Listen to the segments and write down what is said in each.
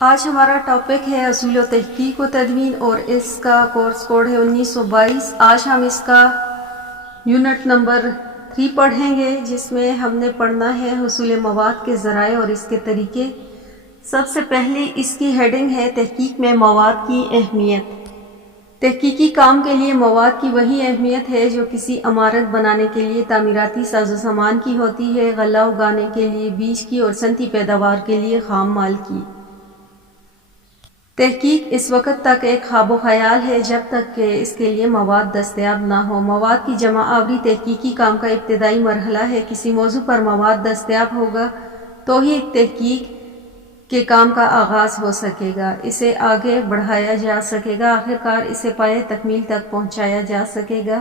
آج ہمارا ٹاپک ہے اصول و تحقیق و تدوین اور اس کا کورس کوڈ ہے 1922۔ آج ہم اس کا یونٹ نمبر 3 پڑھیں گے، جس میں ہم نے پڑھنا ہے حصول مواد کے ذرائع اور اس کے طریقے۔ سب سے پہلے اس کی ہیڈنگ ہے تحقیق میں مواد کی اہمیت۔ تحقیقی کام کے لیے مواد کی وہی اہمیت ہے جو کسی عمارت بنانے کے لیے تعمیراتی ساز و سامان کی ہوتی ہے، غلہ اگانے کے لیے بیج کی اور صنعتی پیداوار کے لیے خام مال کی۔ تحقیق اس وقت تک ایک خواب و خیال ہے جب تک کہ اس کے لیے مواد دستیاب نہ ہو۔ مواد کی جمع آوری تحقیقی کام کا ابتدائی مرحلہ ہے۔ کسی موضوع پر مواد دستیاب ہوگا تو ہی تحقیق کے کام کا آغاز ہو سکے گا، اسے آگے بڑھایا جا سکے گا، آخرکار اسے پائے تکمیل تک پہنچایا جا سکے گا۔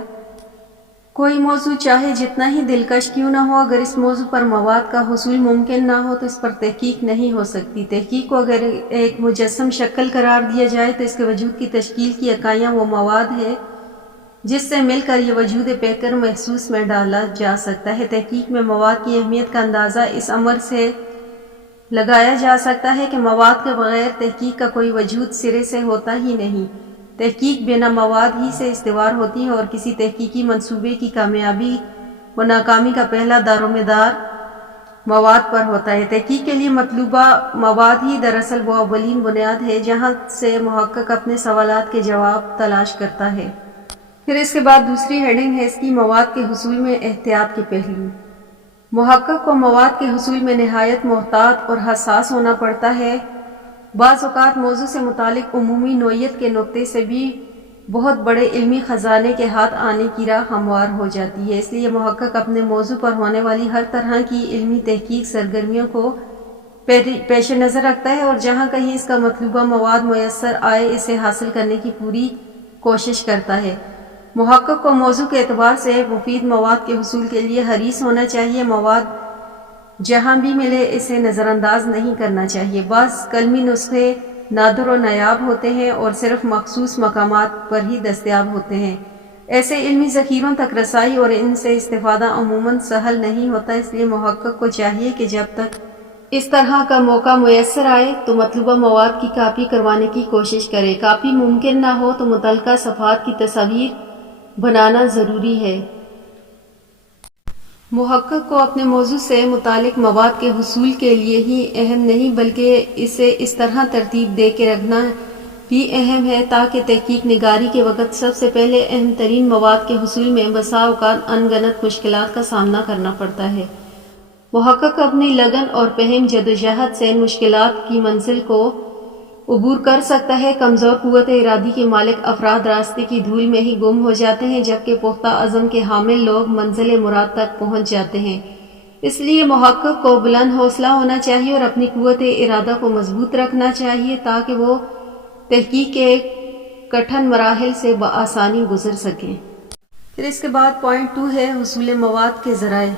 کوئی موضوع چاہے جتنا ہی دلکش کیوں نہ ہو، اگر اس موضوع پر مواد کا حصول ممکن نہ ہو تو اس پر تحقیق نہیں ہو سکتی۔ تحقیق کو اگر ایک مجسم شکل قرار دیا جائے تو اس کے وجود کی تشکیل کی اکائیاں وہ مواد ہے جس سے مل کر یہ وجود پیکر محسوس میں ڈالا جا سکتا ہے۔ تحقیق میں مواد کی اہمیت کا اندازہ اس امر سے لگایا جا سکتا ہے کہ مواد کے بغیر تحقیق کا کوئی وجود سرے سے ہوتا ہی نہیں۔ تحقیق بنا مواد ہی سے استوار ہوتی ہے اور کسی تحقیقی منصوبے کی کامیابی و ناکامی کا پہلا دارومدار مواد پر ہوتا ہے۔ تحقیق کے لیے مطلوبہ مواد ہی دراصل وہ اولین بنیاد ہے جہاں سے محقق اپنے سوالات کے جواب تلاش کرتا ہے۔ پھر اس کے بعد دوسری ہیڈنگ ہے اس کی مواد کے حصول میں احتیاط کے پہلو۔ محقق کو مواد کے حصول میں نہایت محتاط اور حساس ہونا پڑتا ہے۔ بعض اوقات موضوع سے متعلق عمومی نوعیت کے نقطے سے بھی بہت بڑے علمی خزانے کے ہاتھ آنے کی راہ ہموار ہو جاتی ہے، اس لیے محقق اپنے موضوع پر ہونے والی ہر طرح کی علمی تحقیق سرگرمیوں کو پیش نظر رکھتا ہے اور جہاں کہیں اس کا مطلوبہ مواد میسر آئے اسے حاصل کرنے کی پوری کوشش کرتا ہے۔ محقق کو موضوع کے اعتبار سے مفید مواد کے حصول کے لیے حریص ہونا چاہیے۔ مواد جہاں بھی ملے اسے نظر انداز نہیں کرنا چاہیے۔ بعض کلمی نسخے نادر و نایاب ہوتے ہیں اور صرف مخصوص مقامات پر ہی دستیاب ہوتے ہیں۔ ایسے علمی ذخیروں تک رسائی اور ان سے استفادہ عموماً سہل نہیں ہوتا، اس لیے محقق کو چاہیے کہ جب تک اس طرح کا موقع میسر آئے تو مطلوبہ مواد کی کاپی کروانے کی کوشش کرے۔ کاپی ممکن نہ ہو تو متعلقہ صفحات کی تصاویر بنانا ضروری ہے۔ محقق کو اپنے موضوع سے متعلق مواد کے حصول کے لیے ہی اہم نہیں بلکہ اسے اس طرح ترتیب دے کے رکھنا بھی اہم ہے تاکہ تحقیق نگاری کے وقت سب سے پہلے اہم ترین مواد کے حصول میں بسا اوقات ان گنت مشکلات کا سامنا کرنا پڑتا ہے۔ محقق اپنی لگن اور پہم جدوجہد سے ان مشکلات کی منزل کو عبور کر سکتا ہے۔ کمزور قوت ارادی کے مالک افراد راستے کی دھول میں ہی گم ہو جاتے ہیں جبکہ پختہ عزم کے حامل لوگ منزل مراد تک پہنچ جاتے ہیں۔ اس لیے محقق کو بلند حوصلہ ہونا چاہیے اور اپنی قوت ارادہ کو مضبوط رکھنا چاہیے تاکہ وہ تحقیق کے کٹھن مراحل سے بآسانی گزر سکیں۔ پھر اس کے بعد پوائنٹ 2 ہے حصول مواد کے ذرائع۔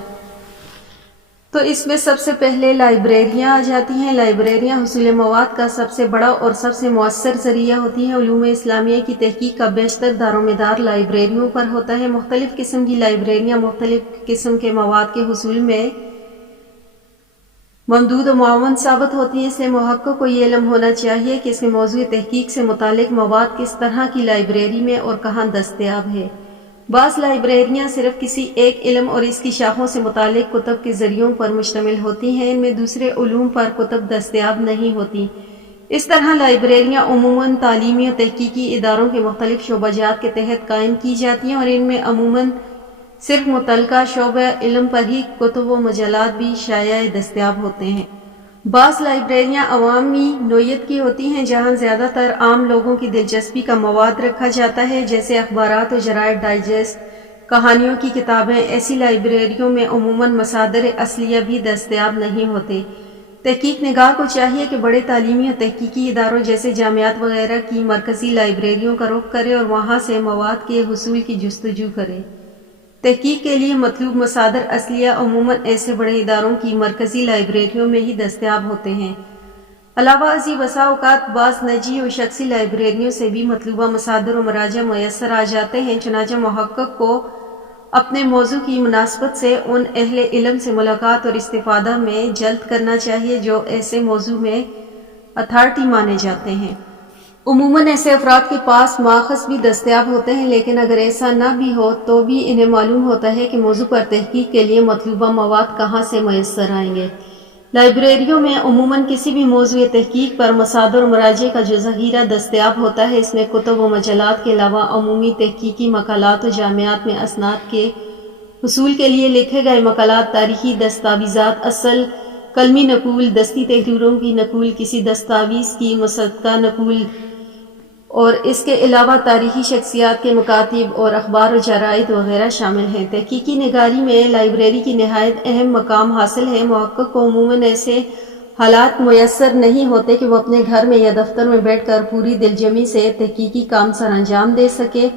تو اس میں سب سے پہلے لائبریریاں آ جاتی ہیں۔ لائبریریاں حصول مواد کا سب سے بڑا اور سب سے مؤثر ذریعہ ہوتی ہیں۔ علوم اسلامیہ کی تحقیق کا بیشتر دارومدار لائبریریوں پر ہوتا ہے۔ مختلف قسم کی لائبریریاں مختلف قسم کے مواد کے حصول میں ممدود و معاون ثابت ہوتی ہیں، اس لیے محقق کو یہ علم ہونا چاہیے کہ اس کے موضوع تحقیق سے متعلق مواد کس طرح کی لائبریری میں اور کہاں دستیاب ہے۔ بعض لائبریریاں صرف کسی ایک علم اور اس کی شاخوں سے متعلق کتب کے ذریعوں پر مشتمل ہوتی ہیں، ان میں دوسرے علوم پر کتب دستیاب نہیں ہوتی۔ اس طرح لائبریریاں عموماً تعلیمی و تحقیقی اداروں کے مختلف شعبہ جات کے تحت قائم کی جاتی ہیں اور ان میں عموماً صرف متعلقہ شعبہ علم پر ہی کتب و مجلات بھی شائع دستیاب ہوتے ہیں۔ بعض لائبریریاں عوامی نوعیت کی ہوتی ہیں جہاں زیادہ تر عام لوگوں کی دلچسپی کا مواد رکھا جاتا ہے، جیسے اخبارات و جرائد ڈائجسٹ، کہانیوں کی کتابیں۔ ایسی لائبریریوں میں عموماً مصادر اصلیہ بھی دستیاب نہیں ہوتے۔ تحقیق نگار کو چاہیے کہ بڑے تعلیمی و تحقیقی اداروں جیسے جامعات وغیرہ کی مرکزی لائبریریوں کا رخ کرے اور وہاں سے مواد کے حصول کی جستجو کرے۔ تحقیق کے لیے مطلوب مصادر اصلیہ عموماً ایسے بڑے اداروں کی مرکزی لائبریریوں میں ہی دستیاب ہوتے ہیں۔ علاوہ ازیں بسا اوقات بعض نجی و شخصی لائبریریوں سے بھی مطلوبہ مصادر و مراجع میسر آ جاتے ہیں، چنانچہ محقق کو اپنے موضوع کی مناسبت سے ان اہل علم سے ملاقات اور استفادہ میں جلد کرنا چاہیے جو ایسے موضوع میں اتھارٹی مانے جاتے ہیں۔ عموماً ایسے افراد کے پاس ماخذ بھی دستیاب ہوتے ہیں، لیکن اگر ایسا نہ بھی ہو تو بھی انہیں معلوم ہوتا ہے کہ موضوع پر تحقیق کے لیے مطلوبہ مواد کہاں سے میسر آئیں گے۔ لائبریریوں میں عموماً کسی بھی موضوع تحقیق پر مصادر و مراجع کا جو ذخیرہ دستیاب ہوتا ہے، اس میں کتب و مجلات کے علاوہ عمومی تحقیقی مقالات و جامعات میں اسناد کے حصول کے لیے لکھے گئے مقالات، تاریخی دستاویزات، اصل قلمی نقول، دستی تحریروں کی نقول، کسی دستاویز کی مصدقہ نقول اور اس کے علاوہ تاریخی شخصیات کے مکاتب اور اخبار و جرائد وغیرہ شامل ہیں۔ تحقیقی نگاری میں لائبریری کی نہایت اہم مقام حاصل ہے۔ محقق کو عموماً ایسے حالات میسر نہیں ہوتے کہ وہ اپنے گھر میں یا دفتر میں بیٹھ کر پوری دلجمی سے تحقیقی کام سر انجام دے سکے۔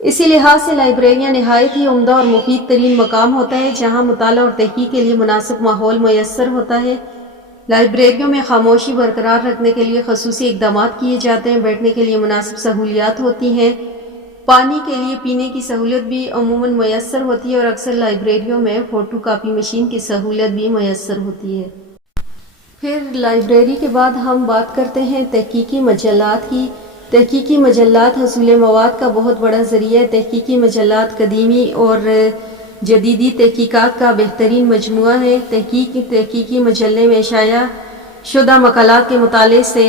اسی لحاظ سے لائبریریاں نہایت ہی عمدہ اور مفید ترین مقام ہوتا ہے جہاں مطالعہ اور تحقیق کے لیے مناسب ماحول میسر ہوتا ہے۔ لائبریریوں میں خاموشی برقرار رکھنے کے لیے خصوصی اقدامات کیے جاتے ہیں، بیٹھنے کے لیے مناسب سہولیات ہوتی ہیں، پانی کے لیے پینے کی سہولت بھی عموماً میسر ہوتی ہے اور اکثر لائبریریوں میں فوٹو کاپی مشین کی سہولت بھی میسر ہوتی ہے۔ پھر لائبریری کے بعد ہم بات کرتے ہیں تحقیقی مجلات کی۔ تحقیقی مجلات حصول مواد کا بہت بڑا ذریعہ ہے۔ تحقیقی مجلات قدیمی اور جدیدی تحقیقات کا بہترین مجموعہ ہے۔ تحقیقی مجلے میں شائع شدہ مقالات کے مطالعے سے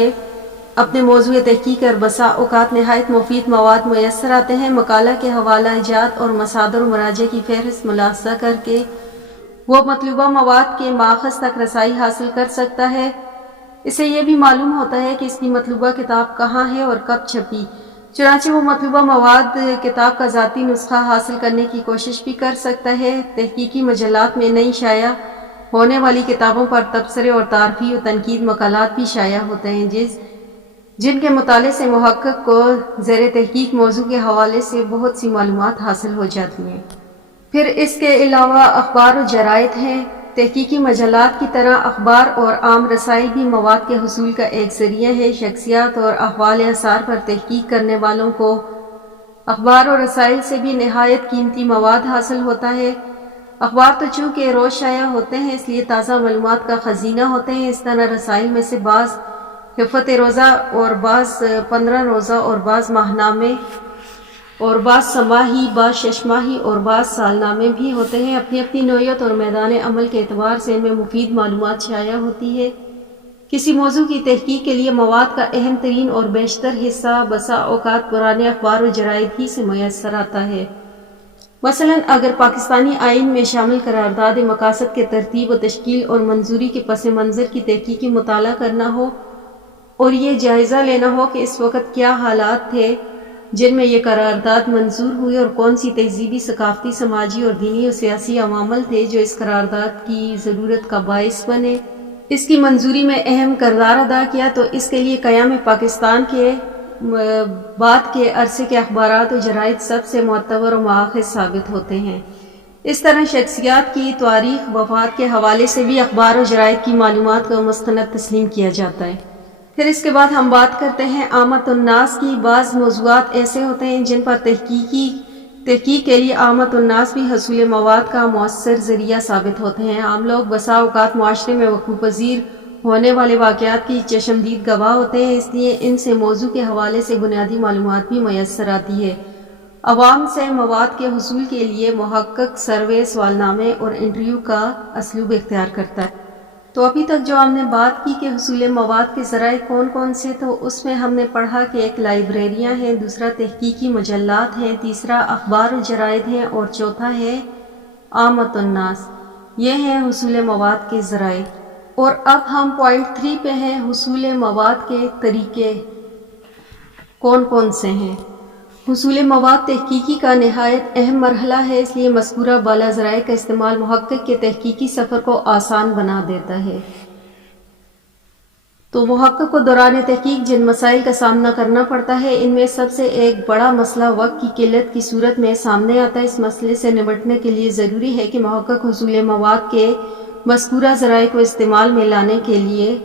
اپنے موضوع تحقیق اور بسا اوقات نہایت مفید مواد میسر آتے ہیں۔ مقالہ کے حوالہ جات اور مصادر و مراجع کی فہرست ملاحظہ کر کے وہ مطلوبہ مواد کے ماخذ تک رسائی حاصل کر سکتا ہے۔ اسے یہ بھی معلوم ہوتا ہے کہ اس کی مطلوبہ کتاب کہاں ہے اور کب چھپی، چنانچہ وہ مطلوبہ مواد کتاب کا ذاتی نسخہ حاصل کرنے کی کوشش بھی کر سکتا ہے۔ تحقیقی مجلات میں نئی شائع ہونے والی کتابوں پر تبصرے اور تعارفی و تنقید مقالات بھی شائع ہوتے ہیں جن کے مطالعے سے محقق کو زیر تحقیق موضوع کے حوالے سے بہت سی معلومات حاصل ہو جاتی ہیں۔ پھر اس کے علاوہ اخبار و جرائد ہیں۔ تحقیقی مجلات کی طرح اخبار اور عام رسائل بھی مواد کے حصول کا ایک ذریعہ ہے۔ شخصیات اور احوال آثار پر تحقیق کرنے والوں کو اخبار اور رسائل سے بھی نہایت قیمتی مواد حاصل ہوتا ہے۔ اخبار تو چونکہ روز شائع ہوتے ہیں اس لیے تازہ معلومات کا خزینہ ہوتے ہیں۔ اس طرح رسائل میں سے بعض ہفت روزہ اور بعض 15 روزہ اور بعض ماہنامے اور بعض سماہی، بعض شش ماہی اور بعض سالنامے بھی ہوتے ہیں۔ اپنی اپنی نوعیت اور میدان عمل کے اعتبار سے ان میں مفید معلومات شائع ہوتی ہے۔ کسی موضوع کی تحقیق کے لیے مواد کا اہم ترین اور بیشتر حصہ بسا اوقات پرانے اخبار و جرائد ہی سے میسر آتا ہے۔ مثلاً اگر پاکستانی آئین میں شامل قرارداد مقاصد کے ترتیب و تشکیل اور منظوری کے پس منظر کی تحقیقی مطالعہ کرنا ہو اور یہ جائزہ لینا ہو کہ اس وقت کیا حالات تھے جن میں یہ قرارداد منظور ہوئی اور کون سی تہذیبی، ثقافتی، سماجی اور دینی اور سیاسی عوامل تھے جو اس قرارداد کی ضرورت کا باعث بنے، اس کی منظوری میں اہم کردار ادا کیا، تو اس کے لیے قیام پاکستان کے بعد کے عرصے کے اخبارات و جرائد سب سے معتبر و مؤخذ ثابت ہوتے ہیں۔ اس طرح شخصیات کی تاریخ، وفات کے حوالے سے بھی اخبار و جرائد کی معلومات کو مستند تسلیم کیا جاتا ہے۔ پھر اس کے بعد ہم بات کرتے ہیں عامت الناس کی۔ بعض موضوعات ایسے ہوتے ہیں جن پر تحقیق کے لیے عامت الناس بھی حصول مواد کا مؤثر ذریعہ ثابت ہوتے ہیں۔ عام لوگ بسا اوقات معاشرے میں وقوع پذیر ہونے والے واقعات کی چشمدید گواہ ہوتے ہیں، اس لیے ان سے موضوع کے حوالے سے بنیادی معلومات بھی میسر آتی ہے۔ عوام سے مواد کے حصول کے لیے محقق سروے، سوالنامے اور انٹرویو کا اسلوب اختیار کرتا ہے۔ تو ابھی تک جو ہم نے بات کی کہ حصول مواد کے ذرائع کون کون سے، تو اس میں ہم نے پڑھا کہ ایک لائبریریاں ہیں، دوسرا تحقیقی مجلات ہیں، تیسرا اخبار و جرائد ہیں اور چوتھا ہے عامت الناس۔ یہ ہیں حصول مواد کے ذرائع۔ اور اب ہم پوائنٹ 3 پہ ہیں، حصول مواد کے طریقے کون کون سے ہیں۔ حصول مواد تحقیقی کا نہایت اہم مرحلہ ہے، اس لیے مذکورہ بالا ذرائع کا استعمال محقق کے تحقیقی سفر کو آسان بنا دیتا ہے۔ تو محقق کو دوران تحقیق جن مسائل کا سامنا کرنا پڑتا ہے، ان میں سب سے ایک بڑا مسئلہ وقت کی قلت کی صورت میں سامنے آتا ہے۔ اس مسئلے سے نمٹنے کے لیے ضروری ہے کہ محقق حصول مواد کے مذکورہ ذرائع کو استعمال میں لانے کے لیے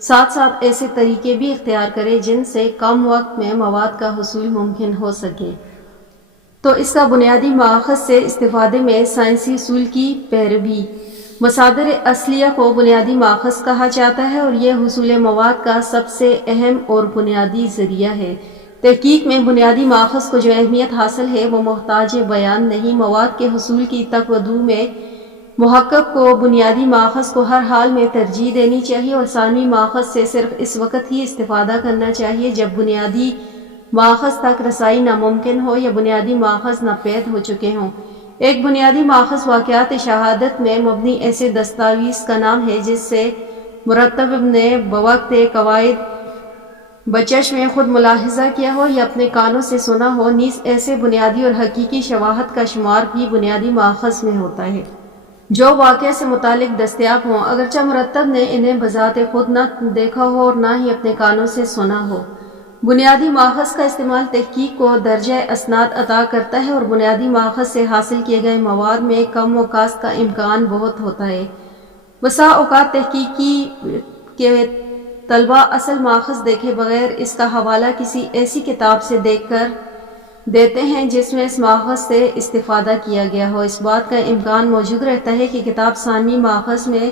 ساتھ ساتھ ایسے طریقے بھی اختیار کرے جن سے کم وقت میں مواد کا حصول ممکن ہو سکے۔ تو اس کا بنیادی ماخذ سے استفادے میں سائنسی اصول کی پیروی، مصادر اصلیہ کو بنیادی ماخذ کہا جاتا ہے اور یہ حصول مواد کا سب سے اہم اور بنیادی ذریعہ ہے۔ تحقیق میں بنیادی ماخذ کو جو اہمیت حاصل ہے وہ محتاج بیان نہیں۔ مواد کے حصول کی تقویدو میں محقق کو بنیادی ماخذ کو ہر حال میں ترجیح دینی چاہیے اور ثانوی ماخذ سے صرف اس وقت ہی استفادہ کرنا چاہیے جب بنیادی ماخذ تک رسائی ناممکن ہو یا بنیادی ماخذ ناپید ہو چکے ہوں۔ ایک بنیادی ماخذ واقعات شہادت میں مبنی ایسے دستاویز کا نام ہے جس سے مرتب نے بوقت قواعد بچش میں خود ملاحظہ کیا ہو یا اپنے کانوں سے سنا ہو، نیز ایسے بنیادی اور حقیقی شواہد کا شمار بھی بنیادی ماخذ میں ہوتا ہے جو واقعہ سے متعلق دستیاب ہوں، اگرچہ مرتب نے انہیں بذات خود نہ دیکھا ہو اور نہ ہی اپنے کانوں سے سنا ہو۔ بنیادی ماخذ کا استعمال تحقیق کو درجہ اسناد عطا کرتا ہے اور بنیادی ماخذ سے حاصل کیے گئے مواد میں کم و کاست کا امکان بہت ہوتا ہے۔ بسا اوقات تحقیقی کے طلبہ اصل ماخذ دیکھے بغیر اس کا حوالہ کسی ایسی کتاب سے دیکھ کر دیتے ہیں جس میں اس ماخذ سے استفادہ کیا گیا ہو۔ اس بات کا امکان موجود رہتا ہے کہ کتاب ثانوی ماخذ میں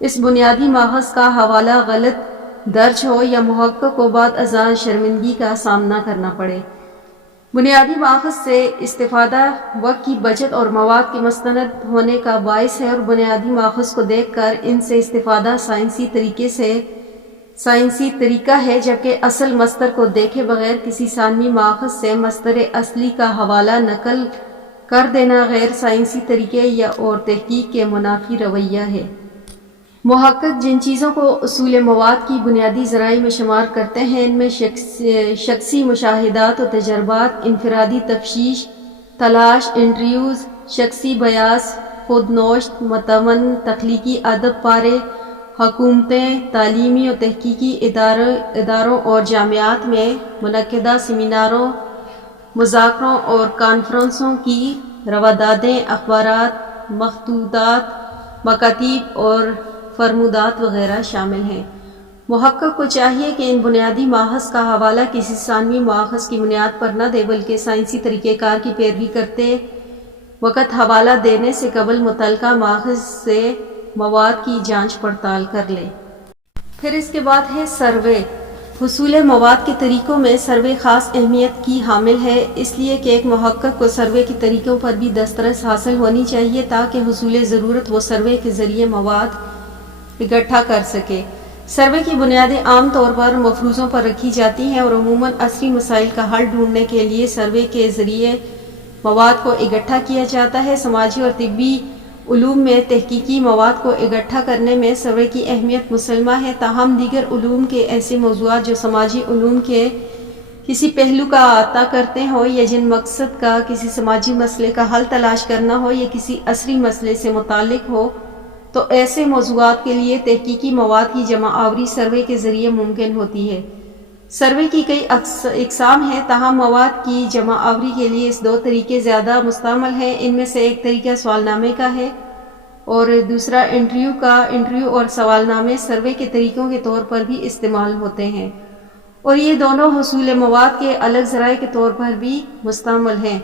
اس بنیادی ماخذ کا حوالہ غلط درج ہو یا محقق کو بعد ازاں شرمندگی کا سامنا کرنا پڑے۔ بنیادی ماخذ سے استفادہ وقت کی بچت اور مواد کے مستند ہونے کا باعث ہے اور بنیادی ماخذ کو دیکھ کر ان سے استفادہ سائنسی طریقہ ہے، جبکہ اصل مصدر کو دیکھے بغیر کسی ثانوی ماخذ سے مصدر اصلی کا حوالہ نقل کر دینا غیر سائنسی طریقے یا اور تحقیق کے منافی رویہ ہے۔ محقق جن چیزوں کو اصول مواد کی بنیادی ذرائع میں شمار کرتے ہیں ان میں شخصی مشاہدات و تجربات، انفرادی تفتیش، تلاش، انٹرویوز، شخصی بیاس، خود نوشت، متون، تخلیقی ادب پارے، حکومتیں، تعلیمی و تحقیقی اداروں اور جامعات میں منعقدہ سیمیناروں، مذاکروں اور کانفرنسوں کی روادادیں، اخبارات، مخطوطات، مکاتیب اور فرمودات وغیرہ شامل ہیں۔ محقق کو چاہیے کہ ان بنیادی ماخذ کا حوالہ کسی ثانوی ماخذ کی بنیاد پر نہ دے بلکہ سائنسی طریقہ کار کی پیروی کرتے وقت حوالہ دینے سے قبل متعلقہ ماخذ سے مواد کی جانچ پڑتال کر لے۔ پھر اس کے بعد ہے سروے۔ حصول مواد کے طریقوں میں سروے خاص اہمیت کی حامل ہے، اس لیے کہ ایک محقق کو سروے کے طریقوں پر بھی دسترس حاصل ہونی چاہیے تاکہ حصول ضرورت وہ سروے کے ذریعے مواد اکٹھا کر سکے۔ سروے کی بنیادیں عام طور پر مفروضوں پر رکھی جاتی ہیں اور عموماً عصری مسائل کا حل ڈھونڈنے کے لیے سروے کے ذریعے مواد کو اکٹھا کیا جاتا ہے۔ سماجی اور طبی علوم میں تحقیقی مواد کو اکٹھا کرنے میں سروے کی اہمیت مسلمہ ہے، تاہم دیگر علوم کے ایسے موضوعات جو سماجی علوم کے کسی پہلو کا احاطہ کرتے ہوں یا جن مقصد کا کسی سماجی مسئلے کا حل تلاش کرنا ہو یا کسی عصری مسئلے سے متعلق ہو، تو ایسے موضوعات کے لیے تحقیقی مواد کی جمع آوری سروے کے ذریعے ممکن ہوتی ہے۔ سروے کی کئی اقسام ہیں، تاہم مواد کی جمع آوری کے لیے اس دو طریقے زیادہ مستعمل ہیں۔ ان میں سے ایک طریقہ سوال نامے کا ہے اور دوسرا انٹرویو کا۔ انٹرویو اور سوال نامے سروے کے طریقوں کے طور پر بھی استعمال ہوتے ہیں اور یہ دونوں حصول مواد کے الگ ذرائع کے طور پر بھی مستعمل ہیں،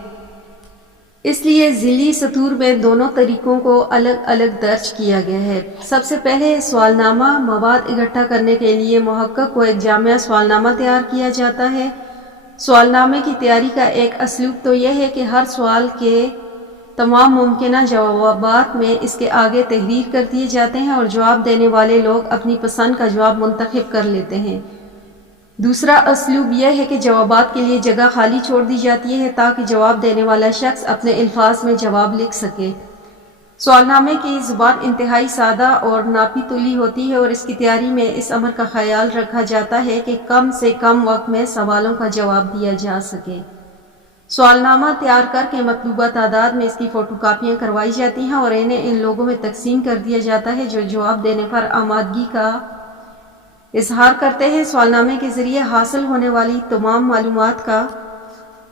اس لیے ذیلی سطور میں دونوں طریقوں کو الگ الگ درج کیا گیا ہے۔ سب سے پہلے سوال نامہ۔ مواد اکٹھا کرنے کے لیے محقق کو ایک جامع سوال نامہ تیار کیا جاتا ہے۔ سوال نامے کی تیاری کا ایک اسلوب تو یہ ہے کہ ہر سوال کے تمام ممکنہ جوابات میں اس کے آگے تحریر کر دیے جاتے ہیں اور جواب دینے والے لوگ اپنی پسند کا جواب منتخب کر لیتے ہیں۔ دوسرا اسلوب یہ ہے کہ جوابات کے لیے جگہ خالی چھوڑ دی جاتی ہے تاکہ جواب دینے والا شخص اپنے الفاظ میں جواب لکھ سکے۔ سوال نامے کی زبان انتہائی سادہ اور ناپی تلی ہوتی ہے اور اس کی تیاری میں اس امر کا خیال رکھا جاتا ہے کہ کم سے کم وقت میں سوالوں کا جواب دیا جا سکے۔ سوال نامہ تیار کر کے مطلوبہ تعداد میں اس کی فوٹو کاپیاں کروائی جاتی ہیں اور انہیں ان لوگوں میں تقسیم کر دیا جاتا ہے جو جواب دینے پر آمادگی کا اظہار کرتے ہیں۔ سوال نامے کے ذریعے حاصل ہونے والی تمام معلومات کا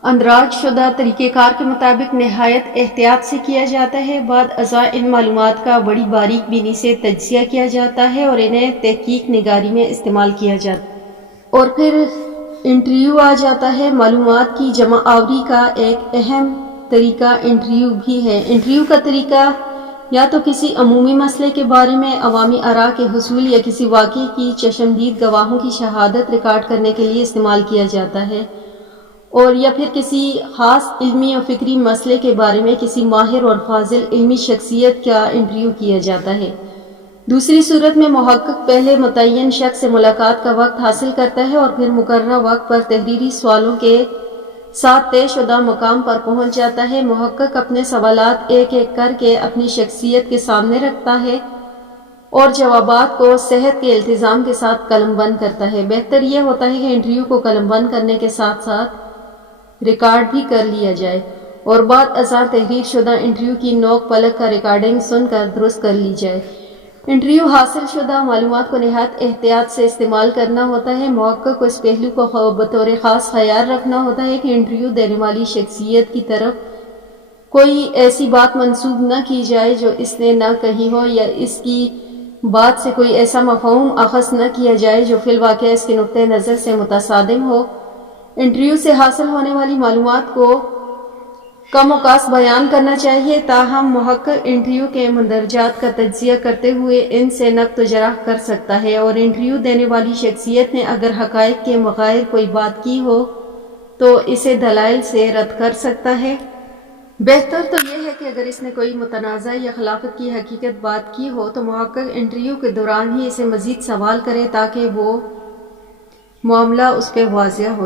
اندراج شدہ طریقہ کار کے مطابق نہایت احتیاط سے کیا جاتا ہے۔ بعد ازاں ان معلومات کا بڑی باریک بینی سے تجزیہ کیا جاتا ہے اور انہیں تحقیق نگاری میں استعمال کیا جاتا ہے۔ اور پھر انٹرویو آ جاتا ہے۔ معلومات کی جمع آوری کا ایک اہم طریقہ انٹرویو بھی ہے۔ انٹرویو کا طریقہ یا تو کسی عمومی مسئلے کے بارے میں عوامی آراء کے حصول یا کسی واقعے کی چشمدید گواہوں کی شہادت ریکارڈ کرنے کے لیے استعمال کیا جاتا ہے، اور یا پھر کسی خاص علمی اور فکری مسئلے کے بارے میں کسی ماہر اور فاضل علمی شخصیت کا انٹرویو کیا جاتا ہے۔ دوسری صورت میں محقق پہلے متعین شخص سے ملاقات کا وقت حاصل کرتا ہے اور پھر مقررہ وقت پر تحریری سوالوں کے ساتھ طے شدہ مقام پر پہنچ جاتا ہے۔ محقق اپنے سوالات ایک ایک کر کے اپنی شخصیت کے سامنے رکھتا ہے اور جوابات کو صحت کے التزام کے ساتھ قلم بند کرتا ہے۔ بہتر یہ ہوتا ہے کہ انٹرویو کو قلم بند کرنے کے ساتھ ساتھ ریکارڈ بھی کر لیا جائے اور بعد ازاں تحریر شدہ انٹرویو کی نوک پلک کا ریکارڈنگ سن کر درست کر لی جائے۔ انٹرویو حاصل شدہ معلومات کو نہایت احتیاط سے استعمال کرنا ہوتا ہے۔ محقق کو اس پہلو کو بطور خاص خیال رکھنا ہوتا ہے کہ انٹرویو دینے والی شخصیت کی طرف کوئی ایسی بات منسوب نہ کی جائے جو اس نے نہ کہی ہو، یا اس کی بات سے کوئی ایسا مفہوم اخذ نہ کیا جائے جو فی الواقع اس کے نقطۂ نظر سے متصادم ہو۔ انٹرویو سے حاصل ہونے والی معلومات کو کم و کاس بیان کرنا چاہیے، تاہم محقق انٹرویو کے مندرجات کا تجزیہ کرتے ہوئے ان سے نقد و جرح کر سکتا ہے، اور انٹرویو دینے والی شخصیت نے اگر حقائق کے مغایر کوئی بات کی ہو تو اسے دلائل سے رد کر سکتا ہے۔ بہتر تو یہ ہے کہ اگر اس نے کوئی متنازع یا خلافت کی حقیقت بات کی ہو تو محقق انٹرویو کے دوران ہی اسے مزید سوال کرے تاکہ وہ معاملہ اس پہ واضح ہو۔